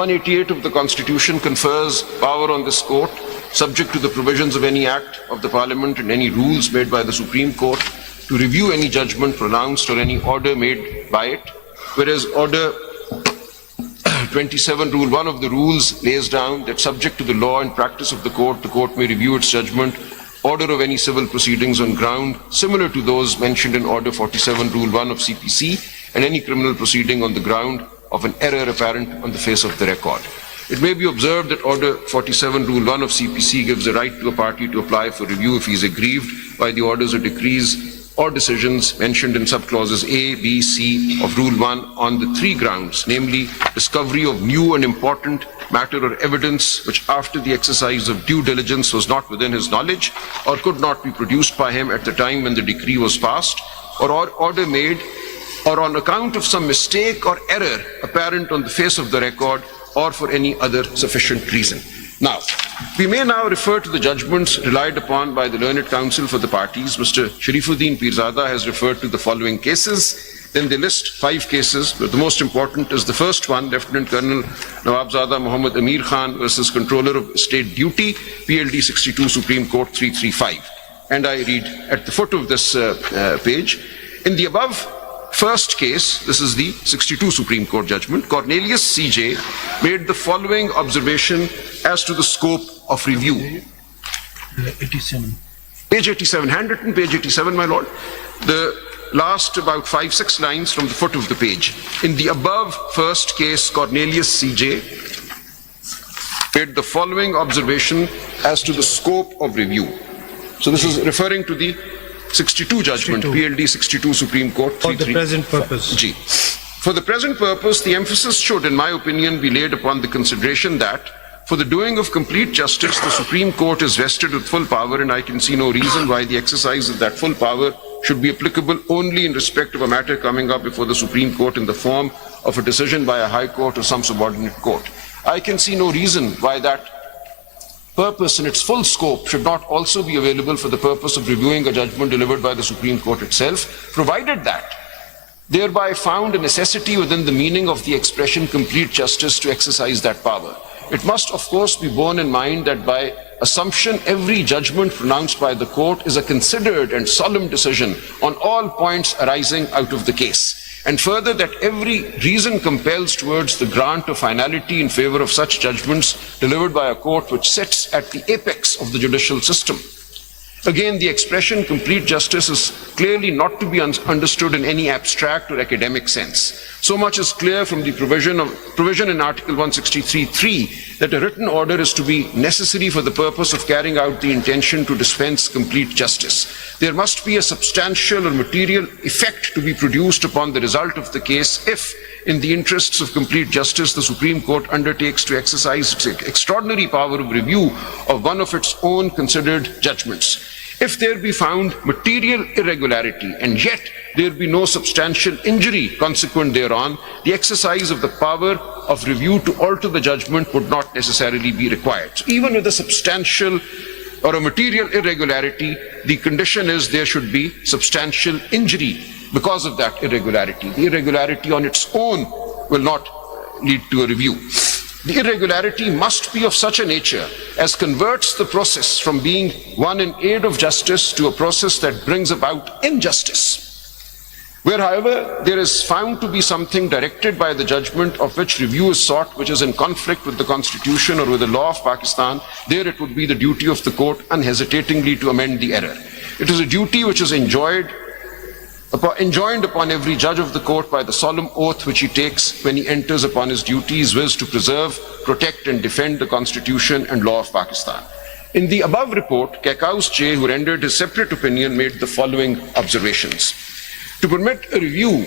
188 of the Constitution confers power on this court, subject to the provisions of any act of the Parliament and any rules made by the Supreme Court, to review any judgment pronounced or any order made by it, whereas Order 27, Rule 1 of the rules lays down that subject to the law and practice of the court may review its judgment, order of any civil proceedings on ground similar to those mentioned in Order 47, Rule 1 of CPC, and any criminal proceeding on the ground of an error apparent on the face of the record. It may be observed that Order 47, Rule 1 of CPC gives a right to a party to apply for review if he is aggrieved by the orders or decrees or decisions mentioned in subclauses A, B, C of Rule 1 on the three grounds, namely discovery of new and important matter or evidence which after the exercise of due diligence was not within his knowledge or could not be produced by him at the time when the decree was passed, or order made or on account of some mistake or error apparent on the face of the record or for any other sufficient reason. Now, we may now refer to the judgments relied upon by the Learned Counsel for the parties. Mr. Sharifuddin Pirzada has referred to the following cases. Then they list 5 cases, but the most important is the first one, Lieutenant Colonel Nawabzada Muhammad Amir Khan versus Controller of State Duty, PLD 62, Supreme Court 335. And I read at the foot of this page, in the above first case, this is the 62 Supreme Court judgment, Cornelius C.J. made the following observation as to the scope of review. 87. Page 87, handwritten, page 87, my lord. The last about 5-6 lines from the foot of the page. In the above first case, Cornelius C.J. made the following observation as to the scope of review. So this is referring to the 62 judgment, 62. PLD 62 Supreme Court. For the present purpose. G. For the present purpose, the emphasis should, in my opinion, be laid upon the consideration that for the doing of complete justice, the Supreme Court is vested with full power, and I can see no reason why the exercise of that full power should be applicable only in respect of a matter coming up before the Supreme Court in the form of a decision by a High Court or some subordinate court. I can see no reason why that purpose in its full scope should not also be available for the purpose of reviewing a judgment delivered by the Supreme Court itself, provided that thereby found a necessity within the meaning of the expression complete justice to exercise that power. It must, of course, be borne in mind that by assumption, every judgment pronounced by the court is a considered and solemn decision on all points arising out of the case. And further, that every reason compels towards the grant of finality in favor of such judgments delivered by a court which sits at the apex of the judicial system. Again, the expression complete justice is clearly not to be understood in any abstract or academic sense. So much is clear from the provision in Article 163(3) that a written order is to be necessary for the purpose of carrying out the intention to dispense complete justice. There must be a substantial or material effect to be produced upon the result of the case if, in the interests of complete justice, the Supreme Court undertakes to exercise its extraordinary power of review of one of its own considered judgments. If there be found material irregularity and yet there be no substantial injury consequent thereon, the exercise of the power of review to alter the judgment would not necessarily be required. So even with a substantial or a material irregularity, the condition is there should be substantial injury because of that irregularity. The irregularity on its own will not lead to a review. The irregularity must be of such a nature as converts the process from being one in aid of justice to a process that brings about injustice. Where, however, there is found to be something directed by the judgment of which review is sought, which is in conflict with the Constitution or with the law of Pakistan, there it would be the duty of the court unhesitatingly to amend the error. It is a duty which is enjoined upon every judge of the court by the solemn oath which he takes when he enters upon his duties, viz. To preserve, protect and defend the Constitution and law of Pakistan. In the above report, Kekaus J., who rendered his separate opinion, made the following observations. To permit a review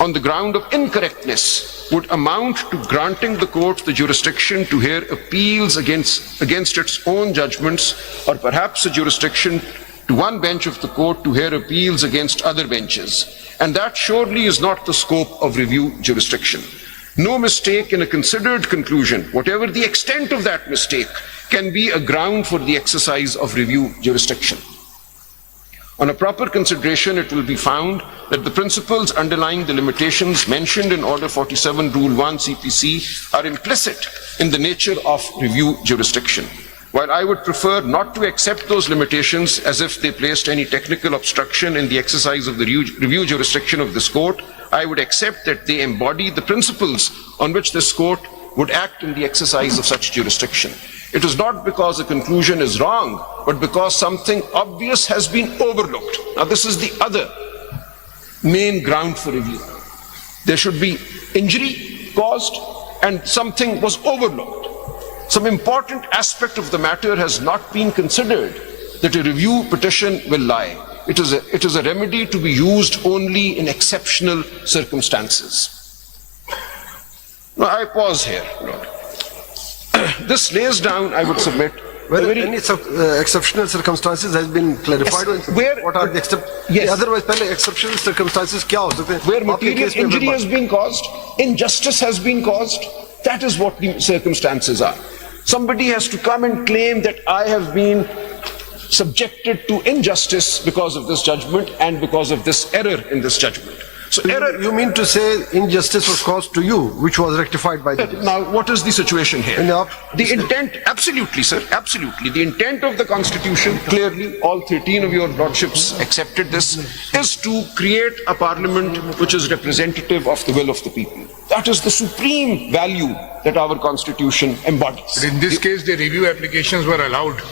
on the ground of incorrectness would amount to granting the court the jurisdiction to hear appeals against its own judgments, or perhaps a jurisdiction to one bench of the court to hear appeals against other benches. And that surely is not the scope of review jurisdiction. No mistake in a considered conclusion, whatever the extent of that mistake, can be a ground for the exercise of review jurisdiction. On a proper consideration, it will be found that the principles underlying the limitations mentioned in Order 47, Rule 1 CPC are implicit in the nature of review jurisdiction. While I would prefer not to accept those limitations as if they placed any technical obstruction in the exercise of the review jurisdiction of this court, I would accept that they embody the principles on which this court would act in the exercise of such jurisdiction. It is not because a conclusion is wrong, but because something obvious has been overlooked. Now, this is the other main ground for review. There should be injury caused and something was overlooked. Some important aspect of the matter has not been considered that a review petition will lie. It is a remedy to be used only in exceptional circumstances. Now, I pause here, Lord. This lays down, I would submit, Where any exceptional circumstances has been clarified. Yes, where- what are the Yes. otherwise pehle exceptional circumstances kya ho sakte hain? where Aapke material case mein injury मैं has been caused, injustice has been caused, that is what the circumstances are. Somebody has to come and claim that I have been subjected to injustice because of this judgment and because of this error in this judgment. So error. You mean to say injustice was caused to you, which was rectified by the judge? Now, what is the situation here? And The intent, absolutely, sir, absolutely. The intent of the Constitution, clearly, all 13 of your lordships accepted this, is to create a parliament which is representative of the will of the people. That is the supreme value that our Constitution embodies. But in this case, the review applications were allowed.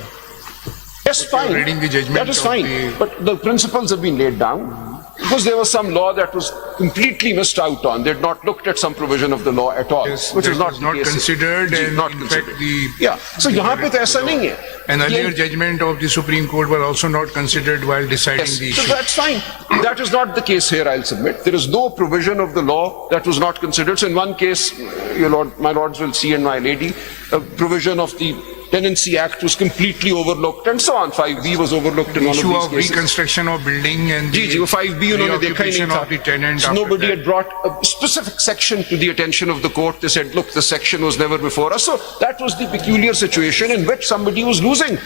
Yes, fine. reading the judgment That is of fine. the- But the principles have been laid down. Because there was some law that was completely missed out on. They had not looked at some provision of the law at all. Yes, which that is not was the not case here. considered ji, and not in considered. fact the- Yeah. So यहाँ पे तो ऐसा नहीं है. An earlier ये- judgment of the Supreme Court were also not considered while deciding Yes, the so issue. that's fine. That is not the case here, I'll submit. There is no provision of the law that was not considered. So in one case, your lord, my lords will see and my lady, a provision of the Tenancy Act was completely overlooked and so on. 5B was overlooked in The one of issue these of cases. reconstruction of building and जी जी वो 5B उन्होंने देखा ही नहीं reoccupation of the था. tenant So after nobody that. had brought a specific section to the attention of the court. They said, look, the section was never before us. So that was the peculiar situation in which somebody was losing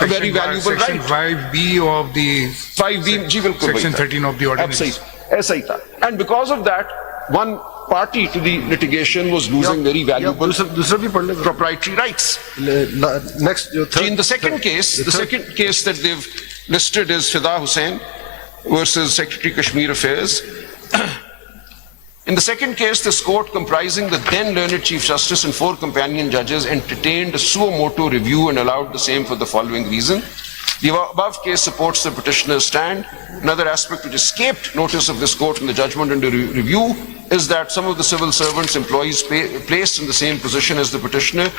a very valuable Section right. 5B of the 5B जी बिल्कुल वही Section था. 13 of the ordinance. ऐसा ही था. And because of that, one party to the litigation was losing very valuable दूसरा भी पढ़ ले proprietary rights. next जो See, in the second case, the second case that they've listed is Fida Hussain versus Secretary Kashmir Affairs. In the second case, this court, comprising the then learned Chief Justice and 4 companion judges, entertained a suo motu review and allowed the same for the following reason. The above case supports the petitioner's stand. Another aspect which escaped notice of this court in the judgment under review is that some of the civil servants, employees placed in the same position as the petitioner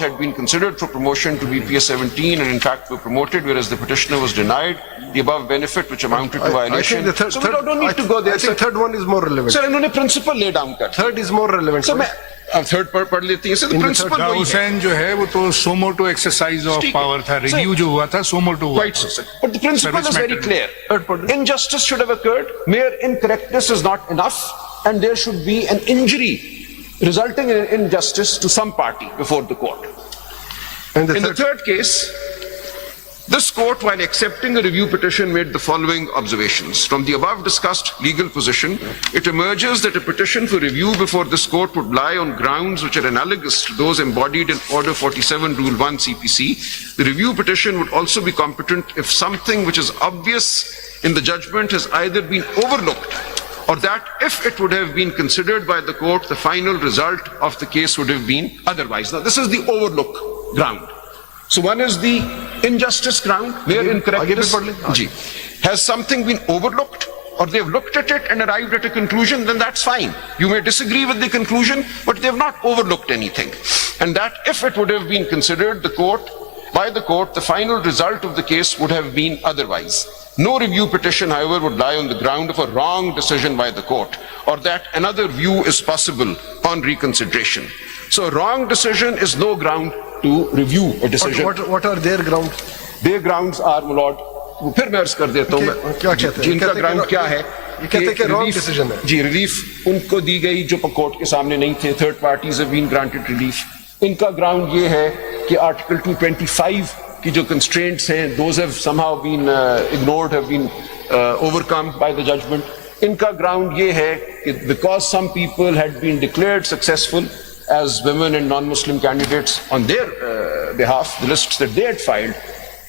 had been considered for promotion to BPS 17 and in fact were promoted, whereas the petitioner was denied the above benefit which amounted to I violation. think the third, So we don't need to go there. I think third one is more relevant. Sir, इन्होंने principle lay down कर. Third is more relevant. So मैं third पढ़ लेती हैं. So the In the principle Fida वही है. Hussain जो है वो तो सोमोटो एक्सरसाइज ऑफ ठीक है। पावर था, रिव्यू जो हुआ था सोमोटो हुआ Quite था। so, sir. But the principle Service is very matter. clear. Injustice should have occurred. Mere incorrectness is not enough, and there should be an injury resulting in injustice to some party before the court. And In the third case, this court, while accepting a review petition, made the following observations. From the above discussed legal position, it emerges that a petition for review before this court would lie on grounds which are analogous to those embodied in Order 47, Rule 1 CPC. The review petition would also be competent if something which is obvious in the judgment has either been overlooked or that if it would have been considered by the court, the final result of the case would have been otherwise. Now, this is the overlook ground. So one is the injustice ground, mere incorrectness. Ji. Has something been overlooked or they've looked at it and arrived at a conclusion, then that's fine. You may disagree with the conclusion, but they've not overlooked anything. And that if it would have been considered by the court, the final result of the case would have been otherwise. No review petition, however, would lie on the ground of a wrong decision by the court or that another view is possible on reconsideration. So a wrong decision is no ground to review a decision. what are their grounds? Their grounds are, my lord, फिर मैं अर्ज कर देता हूँ मैं क्या कहते हैं? जिनका कहते हैं ग्राउंड कि- क्या है ये कहते हैं कि wrong decision है। जी रिलीफ उनको दी गई जो कोर्ट के सामने नहीं थे third parties have been granted relief इनका ग्राउंड ये है कि आर्टिकल 225 कि जो constraints हैं, those have somehow been ignored, have been overcome by the judgment. इनका ground ये है कि because some people had been declared successful as women and non-Muslim candidates on their behalf, the lists that they had filed,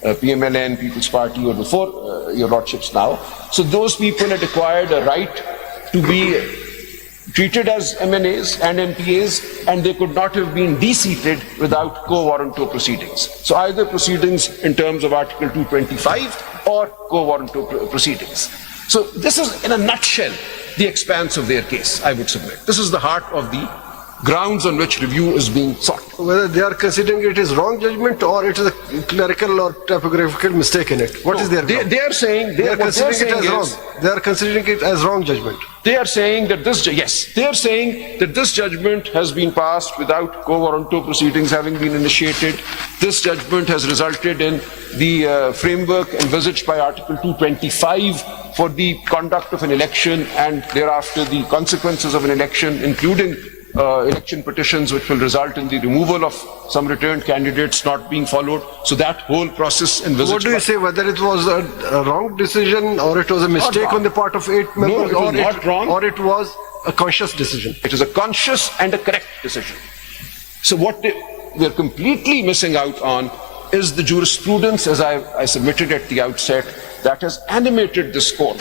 PMLN, People's Party, or before your lordships now. So those people had acquired a right to be treated as MNAs and MPAs, and they could not have been de-seated without quo warranto proceedings. So either proceedings in terms of Article 225 or quo warranto proceedings. So this is, in a nutshell, the expanse of their case, I would submit. This is the heart of the grounds on which review is being sought. Whether they are considering it is wrong judgment or it is a clerical or typographical mistake in it. What is their ground? They are saying, They are what they're considering it saying as is, wrong. They are considering it as wrong judgment. they are saying that this, yes, they are saying that this judgment has been passed without quo warranto proceedings having been initiated. This judgment has resulted in the framework envisaged by Article 225 for the conduct of an election and thereafter the consequences of an election, including election petitions which will result in the removal of some returned candidates not being followed. So that whole process envisaged. What do you say, whether it was a wrong decision or it was a mistake wrong. on the part of 8 members, it was not wrong. or it was a conscious decision? It is a conscious and a correct decision. So what we're completely missing out on is the jurisprudence, as I submitted at the outset, that has animated this court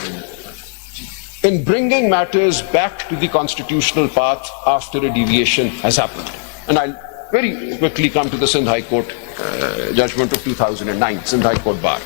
in bringing matters back to the constitutional path after a deviation has happened. And I'll very quickly come to the Sindh High Court judgment of 2009, Sindh High Court Bar,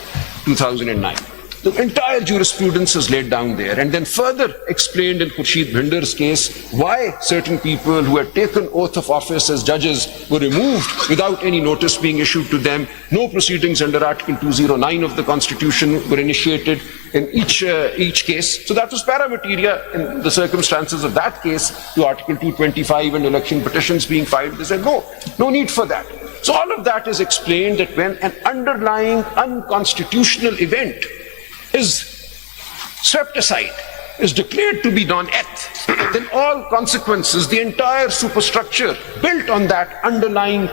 2009. The entire jurisprudence is laid down there and then further explained in Khurshid Bhinder's case why certain people who had taken oath of office as judges were removed without any notice being issued to them. No proceedings under Article 209 of the Constitution were initiated in each case. So that was paramateria in the circumstances of that case to Article 225 and election petitions being filed. They said, no need for that. So all of that is explained that when an underlying unconstitutional event is swept aside, is declared to be non-eth, then all consequences, the entire superstructure built on that underlying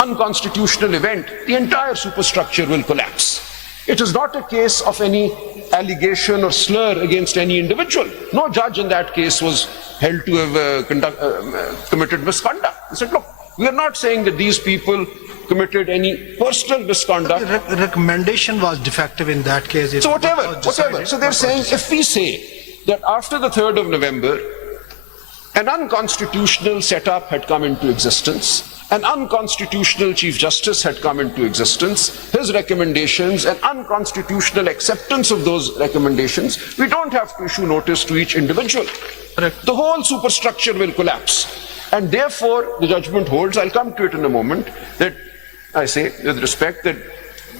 unconstitutional event, the entire superstructure will collapse. It is not a case of any allegation or slur against any individual. No judge in that case was held to have committed misconduct. He said, look, we are not saying that these people committed any personal misconduct. The recommendation was defective in that case. So whatever. So they're saying, if we say that after the 3rd of November, an unconstitutional setup had come into existence, an unconstitutional Chief Justice had come into existence, his recommendations, an unconstitutional acceptance of those recommendations, we don't have to issue notice to each individual. Correct. The whole superstructure will collapse. And therefore, the judgment holds, I'll come to it in a moment, that I say with respect that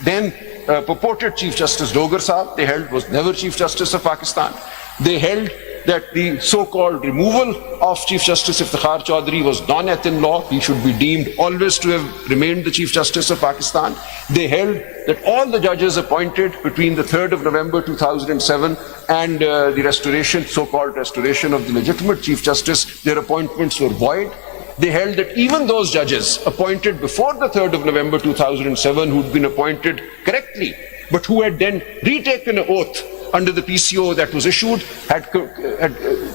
then purported Chief Justice Dogar Saab, they held, was never Chief Justice of Pakistan. They held that the so-called removal of Chief Justice Iftikhar Chaudhry was non-eth in law. He should be deemed always to have remained the Chief Justice of Pakistan. They held that all the judges appointed between the 3rd of November 2007 and the restoration, so-called restoration of the legitimate Chief Justice, their appointments were void. They held that even those judges appointed before the 3rd of November 2007 who'd been appointed correctly, but who had then retaken an oath under the PCO that was issued, had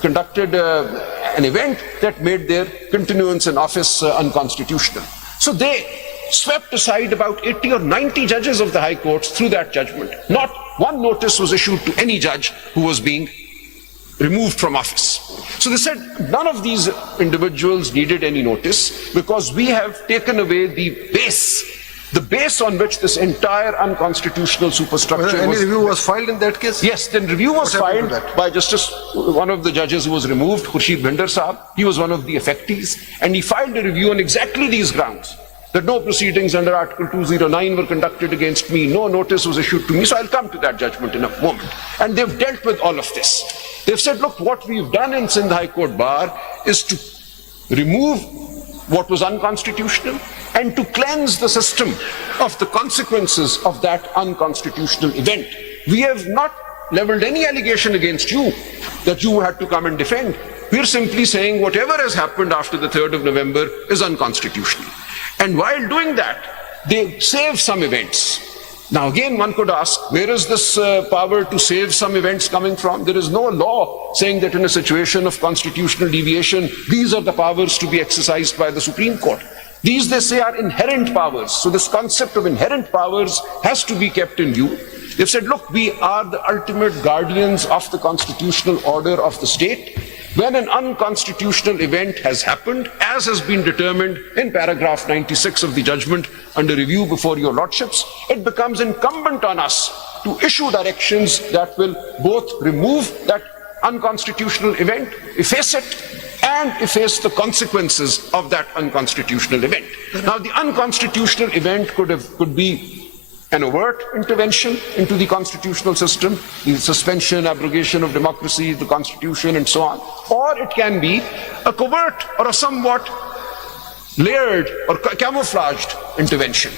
conducted an event that made their continuance in office unconstitutional. So they swept aside about 80 or 90 judges of the High Courts through that judgment. Not one notice was issued to any judge who was being removed from office. So they said none of these individuals needed any notice because we have taken away the base on which this entire unconstitutional superstructure Whether any was. review was filed in that case? Yes, then review was What happened filed to that? by Justice, one of the judges who was removed, Khurshid Bhinder Saab. He was one of the effectees, and he filed a review on exactly these grounds. That no proceedings under Article 209 were conducted against me, no notice was issued to me, so I'll come to that judgment in a moment. And they've dealt with all of this. They've said, look, what we've done in Sindh High Court Bar is to remove what was unconstitutional and to cleanse the system of the consequences of that unconstitutional event. We have not leveled any allegation against you that you had to come and defend. We're simply saying whatever has happened after the 3rd of November is unconstitutional. And while doing that, they save some events. Now again, one could ask, where is this power to save some events coming from? There is no law saying that in a situation of constitutional deviation, these are the powers to be exercised by the Supreme Court. These, they say, are inherent powers. So this concept of inherent powers has to be kept in view. They've said, look, we are the ultimate guardians of the constitutional order of the state. When an unconstitutional event has happened, as has been determined in paragraph 96 of the judgment under review before your lordships, it becomes incumbent on us to issue directions that will both remove that unconstitutional event, efface it, and efface the consequences of that unconstitutional event. Now, the unconstitutional event could be an overt intervention into the constitutional system, the suspension, abrogation of democracy, the constitution, and so on. Or it can be a covert or a somewhat layered or camouflaged intervention,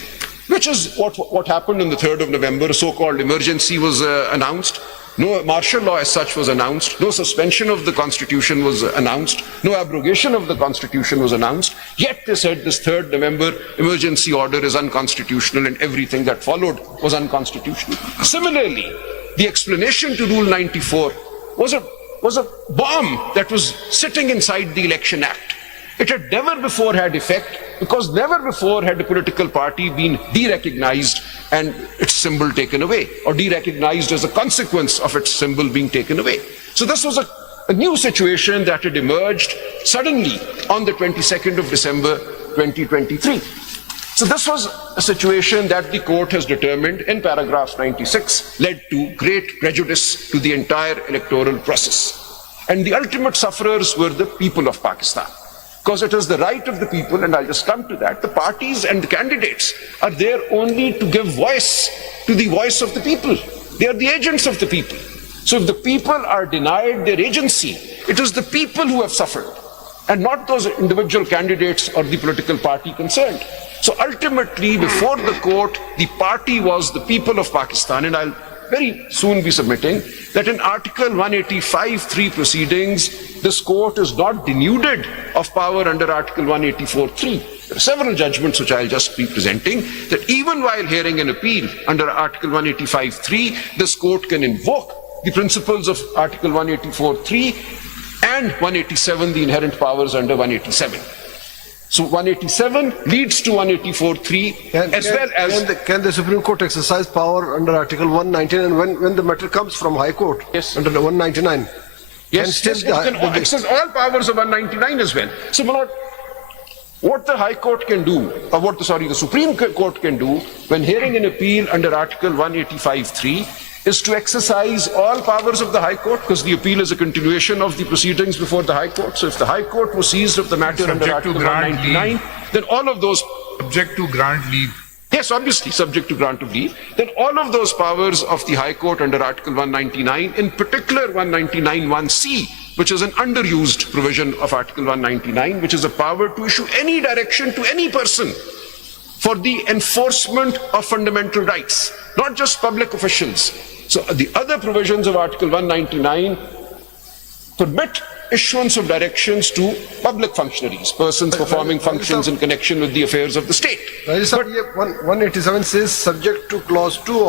which is what happened on the 3rd of November. A so-called emergency was announced. No martial law as such was announced. No suspension of the constitution was announced. No abrogation of the constitution was announced. Yet they said this 3rd November emergency order is unconstitutional and everything that followed was unconstitutional. Similarly, the explanation to Rule 94 was a bomb that was sitting inside the Election Act. It had never before had effect because never before had a political party been de-recognized and its symbol taken away, or de-recognized as a consequence of its symbol being taken away. So this was a new situation that had emerged suddenly on the 22nd of December 2023. So this was a situation that the court has determined in paragraph 96 led to great prejudice to the entire electoral process. And the ultimate sufferers were the people of Pakistan. Because it is the right of the people, and I'll just come to that, the parties and the candidates are there only to give voice to the voice of the people. They are the agents of the people. So if the people are denied their agency, it is the people who have suffered, and not those individual candidates or the political party concerned. So ultimately, before the court, the party was the people of Pakistan, and I'll very soon be submitting that in Article 185(3) proceedings, this court is not denuded of power under Article 184(3). There are several judgments which I'll just be presenting that even while hearing an appeal under Article 185(3), this court can invoke the principles of Article 184(3) and 187, the inherent powers under 187. So 187 leads to 184(3) as well as... Can the Supreme Court exercise power under Article 199 when the matter comes from High Court? Yes. Under the 199? Yes, it can access all powers of 199 as well. So, my lord, what the High Court can do, or what the Supreme Court can do when hearing an appeal under Article 185(3) is to exercise all powers of the High Court, because the appeal is a continuation of the proceedings before the High Court. So if the High Court was seized of the matter under Article 199, then all of those... Subject to grant leave. Yes, obviously subject to grant of leave. Then all of those powers of the High Court under Article 199, in particular 199(1)(c), which is an underused provision of Article 199, which is a power to issue any direction to any person for the enforcement of fundamental rights, not just public officials. So the other provisions of Article 199 permit issuance of directions to public functionaries, persons performing functions in connection with the affairs of the state. But 187 says subject to clause 2